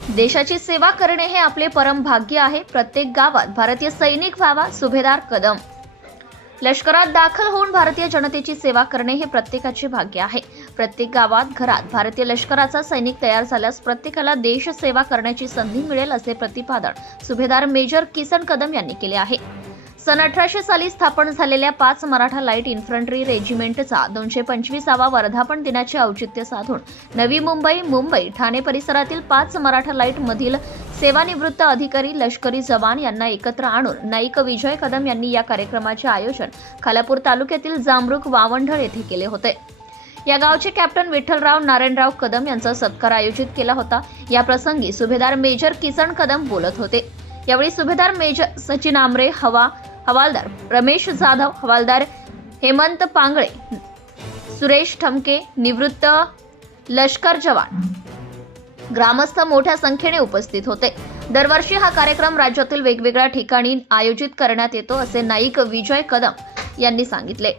देशाची सेवा करणे हे आपले परम भाग्य आहे. प्रत्येक गावात भारतीय सैनिक व्हावा सुभेदार कदम. लष्करात दाखल होऊन भारतीय जनतेची सेवा करणे हे प्रत्येकाचे भाग्य आहे. प्रत्येक गावात घरात भारतीय लष्कराचा सैनिक तयार झाल्यास प्रत्येकाला देश सेवा करण्याची संधी मिळेल असे प्रतिपादन सुभेदार मेजर किसन कदम यांनी केले आहे. सन अठराशे साली स्थापन झालेल्या पाच मराठा लाइट इन्फंट्री रेजिमेंटचा दोनशे पंचवीसावा वर्धापन दिनाचे औचित्य साधून नवी मुंबई मुंबई ठाणे परिसरातील पाच मराठा लाइट मधील सेवानिवृत्त अधिकारी लष्करी जवान यांना एकत्र आणून नाईक विजय कदम यांनी या कार्यक्रमाचे आयोजन खालापूर तालुक्यातील जांभरुख वावंढळ येथे केले होते. या गावचे कॅप्टन विठ्ठलराव नारायणराव कदम यांचा सत्कार आयोजित केला होता. या प्रसंगी सुभेदार मेजर किसन कदम बोलत होते. यावेळी सुभेदार मेजर सचिन आमरे हवा हवालदार रमेश जाधव हवालदार हेमंत पांगळे सुरेश ठमके निवृत्त लष्कर जवान. ग्रामस्थ मोठ्या संख्येने उपस्थित होते. दरवर्षी हा कार्यक्रम राज्यातील वेगवेगळ्या ठिकाणी आयोजित करण्यात येतो असे नाईक विजय कदम यांनी सांगितले.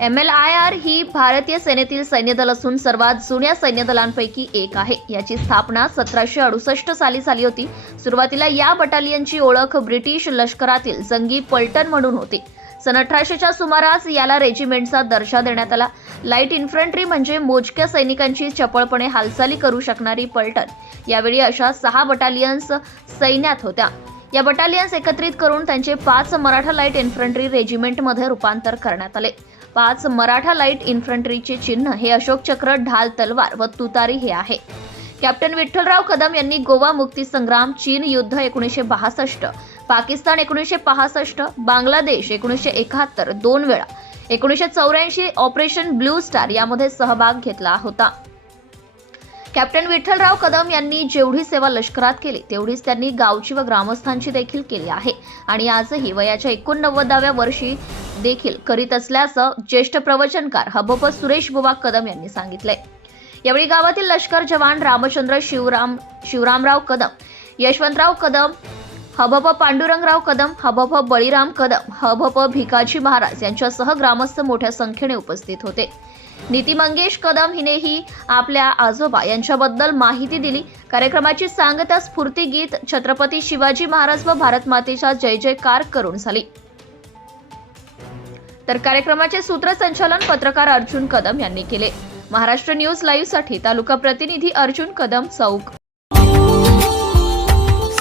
एम एल आय आर ही भारतीय सेनेतील सैन्यदल असून सर्वात जुन्या सैन्यदलांपैकी एक आहे. याची स्थापना सतराशे अडुसष्ट साली झाली होती. सुरुवातीला या बटालियनची ओळख ब्रिटिश लष्करातील जंगी पलटण म्हणून होती. सन अठराशेच्या सुमारास याला रेजिमेंटचा दर्जा देण्यात आला. लाइट इन्फंट्री म्हणजे मोजक्या सैनिकांची चपळपणे हालचाली करू शकणारी पलटण. यावेळी अशा सहा बटालियन्स सैन्यात होत्या. या बटालियन्स एकत्रित करून त्यांचे पाच मराठा लाइट इन्फंट्री रेजिमेंटमध्ये रूपांतर करण्यात आले. पाच मराठा लाइट इन्फंट्रीचे चिन्ह हे अशोक चक्र ढाल तलवार व तुतारी हे आहे. कॅप्टन विठ्ठलराव कदम यांनी गोवा मुक्ती संग्राम चीन युद्ध एकोणीसशे बासष्ट पाकिस्तान एकोणीसशे पासष्ट बांगलादेश एकोणीसशे एकाहत्तर दोन वेळा एकोणीसशे चौऱ्याऐंशी ऑपरेशन ब्लू स्टार यामध्ये सहभाग घेतला होता. कॅप्टन विठ्ठलराव कदम यांनी जेवढी सेवा लष्करात केली तेवढीच त्यांनी गावची व ग्रामस्थांची देखील केली आहे. आणि आजही वयाच्या एकोणनव्वदाव्या वर्षी देखील करीत असल्याचं ज्येष्ठ प्रवचनकार हबप सुरेश बुवा कदम यांनी सांगितलंय. यावेळी गावातील लष्कर जवान रामचंद्र शिवराम शिवरामराव कदम यशवंतराव कदम हबप पांडुरंगराव कदम हबप बळीराम कदम हबप भिकाजी महाराज यांच्यासह ग्रामस्थ मोठ्या संख्येने उपस्थित होते. नीती मंगेश कदम हिनेही आपल्या आजोबा यांच्याबद्दल माहिती दिली. कार्यक्रमाची सांगता स्फूर्ती गीत छत्रपती शिवाजी महाराज व भारत मातेचा जय जयकार करून झाली. तर कार्यक्रमाचे सूत्रसंचालन पत्रकार अर्जुन कदम यांनी केले. महाराष्ट्र न्यूज लाईव्हसाठी तालुका प्रतिनिधी अर्जुन कदम चौक.